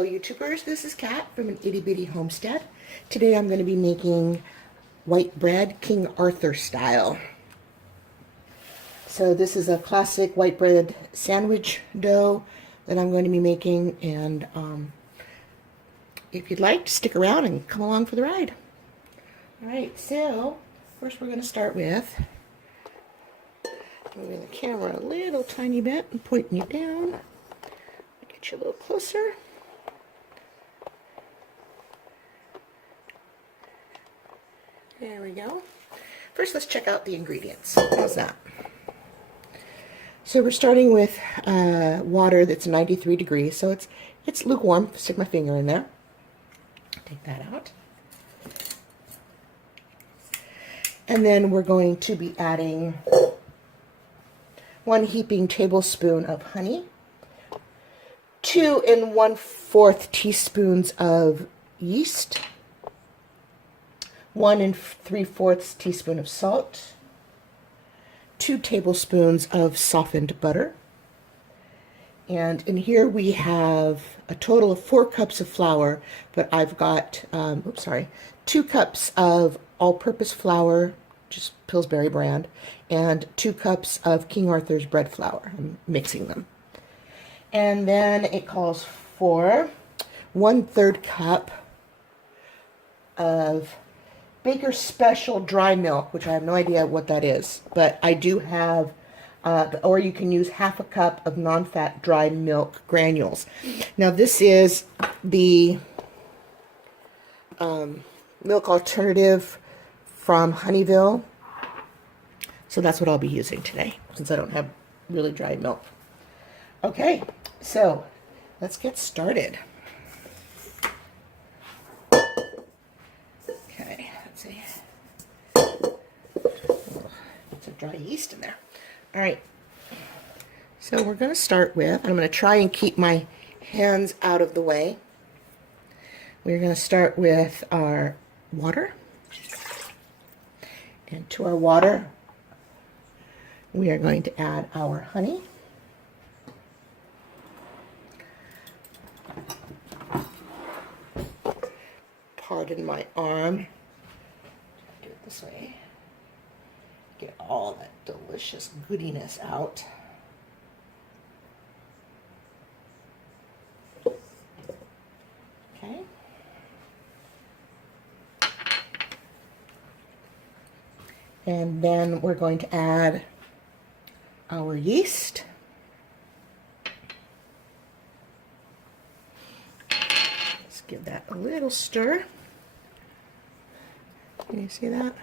Hello YouTubers, this is Kat from an itty bitty homestead. Today I'm going to be making white bread King Arthur style. So this is a classic white bread sandwich dough that I'm going to be making, and if you'd like, stick around and come along for the ride. Alright, so first we're going to start with moving the camera a little tiny bit and pointing you down. Get you a little closer. There we go. First, let's check out the ingredients. How's that? So we're starting with water that's 93 degrees, so it's lukewarm. Stick my finger in there. Take that out. And then we're going to be adding 1 heaping tablespoon of honey, 2 1/4 teaspoons of yeast, 1 3/4 teaspoon of salt, 2 tablespoons of softened butter, and in here we have a total of 4 cups of flour, but I've got 2 cups of all-purpose flour, just Pillsbury brand, and 2 cups of King Arthur's bread flour. I'm mixing them. And then it calls for 1/3 cup of Baker's Special dry milk, which I have no idea what that is, but I do have, or you can use 1/2 cup of non-fat dry milk granules. Now this is the milk alternative from Honeyville, so that's what I'll be using today, since I don't have really dry milk. Okay, so let's get started. Okay, let's see. Get some dry yeast in there. All right, so we're going to start with, I'm going to try and keep my hands out of the way. We're going to start with our water. And to our water, we are going to add our honey. Pardon my arm. Do it this way. Get all that delicious goodiness out. Okay. And then we're going to add our yeast. Let's give that a little stir. Can you see that?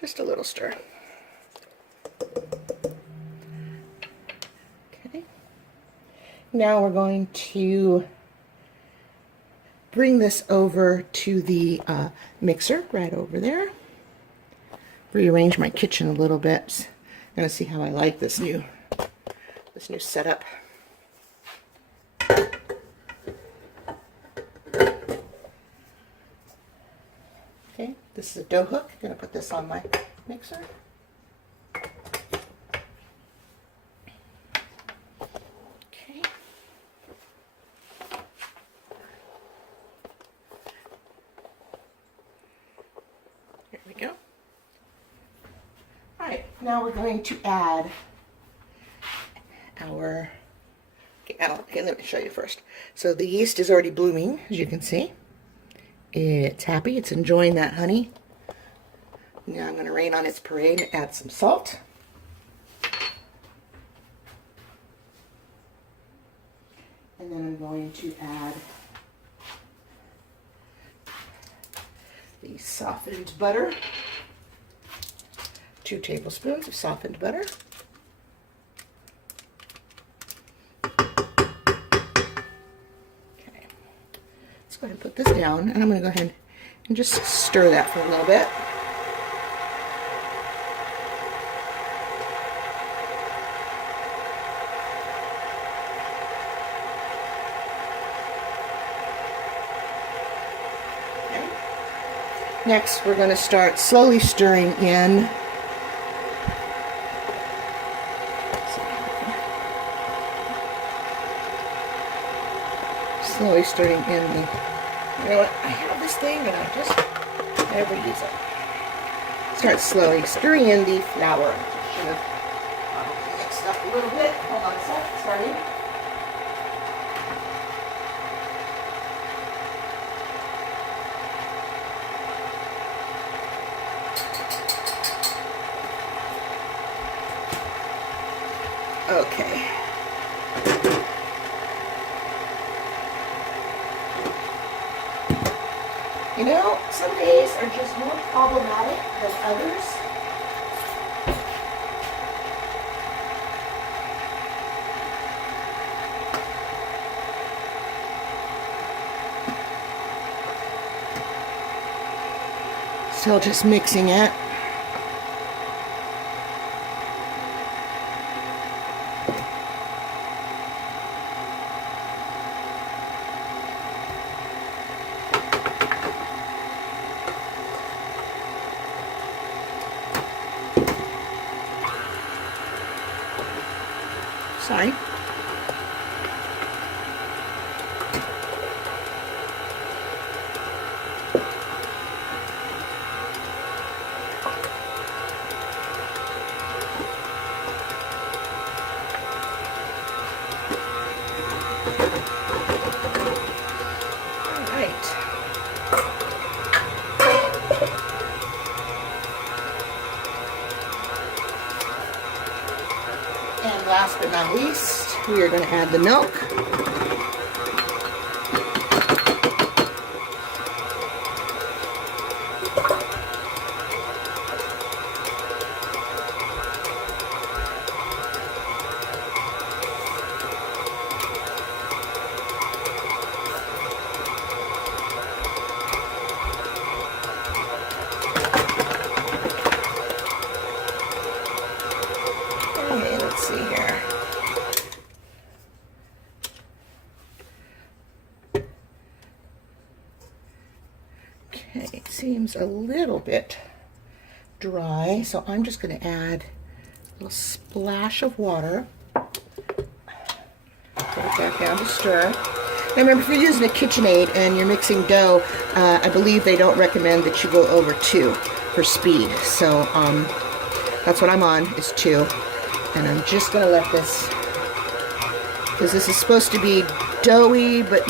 Just a little stir. Okay. Now we're going to bring this over to the mixer right over there. Rearrange my kitchen a little bit. I'm going to see how I like this new setup. Okay, this is a dough hook. I'm going to put this on my mixer. Okay. There we go. All right, now we're going to add our, okay, let me show you first. So the yeast is already blooming, as you can see. It's happy, it's enjoying that honey. Now I'm going to rain on its parade and add some salt. And then I'm going to add the softened butter. 2 tablespoons of softened butter. Go ahead and put this down, and I'm going to go ahead and just stir that for a little bit. Okay. Next, we're going to start slowly stirring in slowly stirring in the, you know what, I have this thing and I just never use it. Start slowly stirring in the flour. Should have mixed up a little bit. Hold on a sec, starting. Okay. You know, some days are just more problematic than others. Still just mixing it. Sorry. And last but not least, we are going to add the milk. Okay, let's see here. Okay, it seems a little bit dry, so I'm just going to add a little splash of water. Put it back down to stir. Now remember, if you're using a KitchenAid and you're mixing dough, I believe they don't recommend that you go over 2 for speed. So that's what I'm on, is 2. And I'm just going to let this, because this is supposed to be doughy, but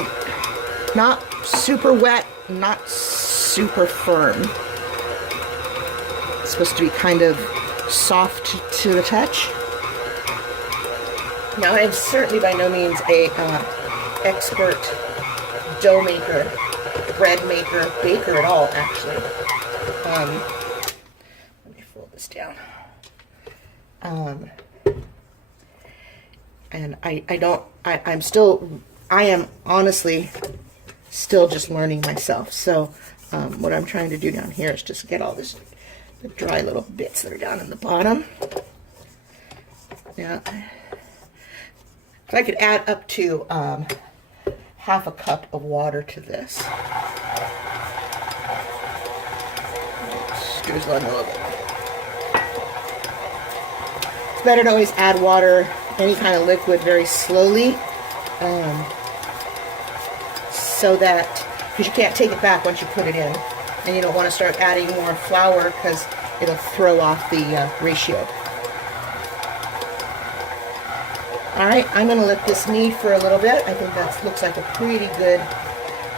not super wet, not super firm. It's supposed to be kind of soft to the touch. Now, I'm certainly by no means a expert dough maker, bread maker, baker at all, actually. Let me fold this down. And I am honestly still just learning myself. So what I'm trying to do down here is just get all the dry little bits that are down in the bottom. Now, I could add up to half a cup of water to this. Screws on a little bit. It's better to always add water, any kind of liquid, very slowly, so that, because you can't take it back once you put it in, and you don't want to start adding more flour because it'll throw off the ratio. Alright, I'm going to let this knead for a little bit. I think that looks like a pretty good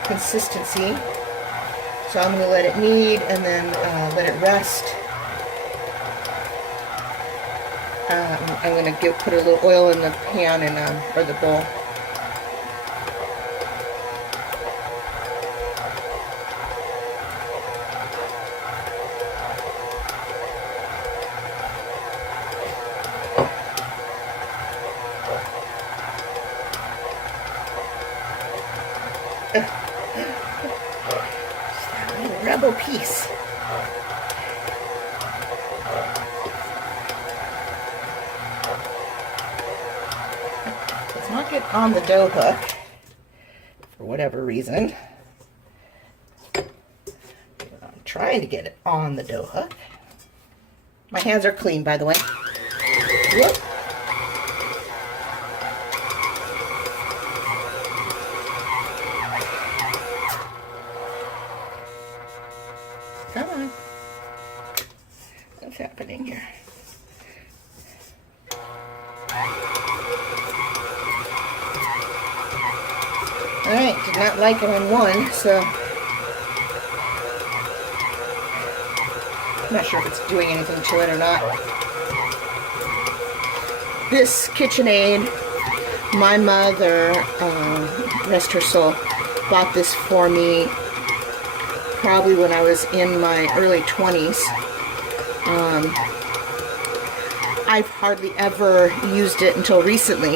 consistency. So I'm going to let it knead and then let it rest. I'm going to put a little oil in the pan and or the bowl. Rebel piece. Let's not get on the dough hook for whatever reason. I'm trying to get it on the dough hook. My hands are clean, by the way. Whoop. Come on. What's happening here? Alright, did not like it on one, so I'm not sure if it's doing anything to it or not. This KitchenAid, my mother, rest her soul, bought this for me probably when I was in my early 20s. I've hardly ever used it until recently.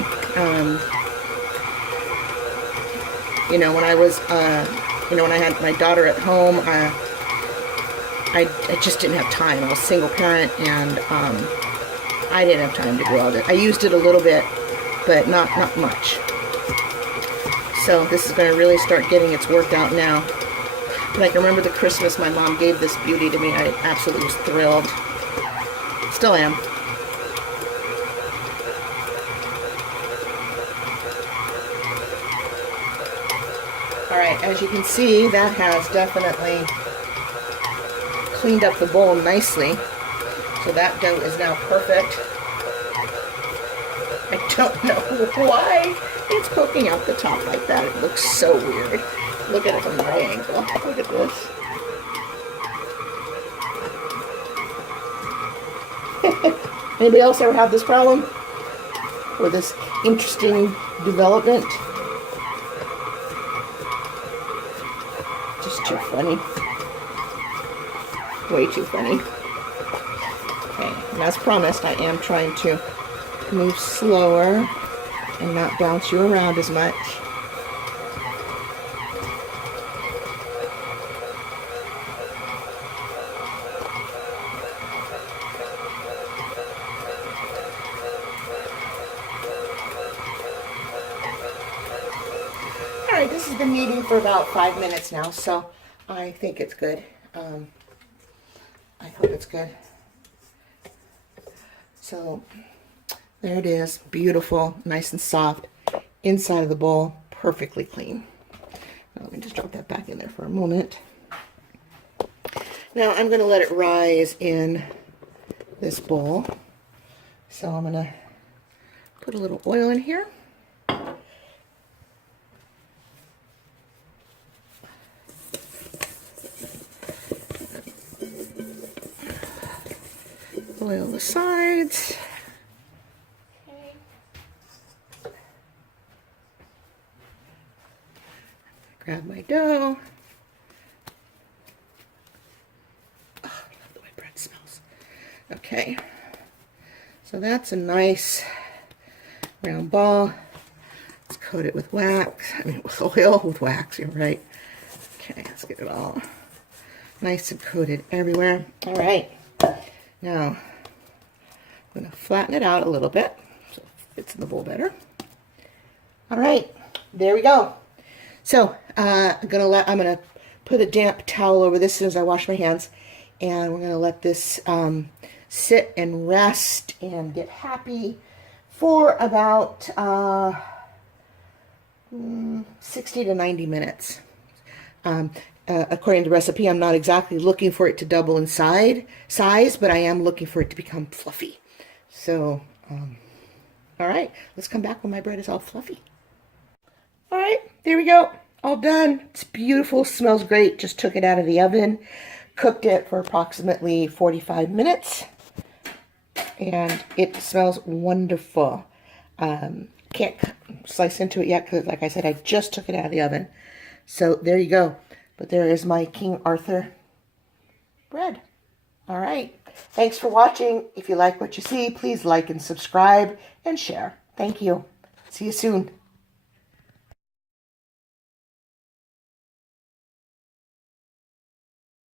You know, when I was, when I had my daughter at home, I just didn't have time. I was a single parent, and I didn't have time to do all that. I used it a little bit, but not much. So this is going to really start getting its work out now. And I can remember the Christmas my mom gave this beauty to me. I absolutely was thrilled. Still am. Alright, as you can see, that has definitely cleaned up the bowl nicely. So that dough is now perfect. I don't know why it's poking out the top like that. It looks so weird. Look at it from my angle. Look at this. Anybody else ever have this problem? Or this interesting development? Just too funny. Way too funny. Okay, and as promised, I am trying to move slower and not bounce you around as much. Alright, this has been kneading for about 5 minutes now, so I think it's good. I hope it's good. So there it is, beautiful, nice and soft. Inside of the bowl, perfectly clean. Now, let me just drop that back in there for a moment. Now I'm going to let it rise in this bowl. So I'm going to put a little oil in here. Oil the sides. Okay. Grab my dough. Oh, I love the way bread smells. Okay. So that's a nice round ball. Let's coat it with wax. I mean, with oil, with wax, you're right. Okay, let's get it all nice and coated everywhere. All right. Now, I'm going to flatten it out a little bit so it fits in the bowl better. All right, there we go. So I'm gonna put a damp towel over this as soon as I wash my hands, and we're gonna let this sit and rest and get happy for about 60 to 90 minutes. According to the recipe, I'm not exactly looking for it to double in size, but I am looking for it to become fluffy. So, all right, let's come back when my bread is all fluffy. All right, there we go. All done. It's beautiful, smells great. Just took it out of the oven, cooked it for approximately 45 minutes, and it smells wonderful. Can't slice into it yet because, like I said, I just took it out of the oven. So there you go. But there is my King Arthur bread. All right. Thanks for watching. If you like what you see, please like and subscribe and share. Thank you. See you soon.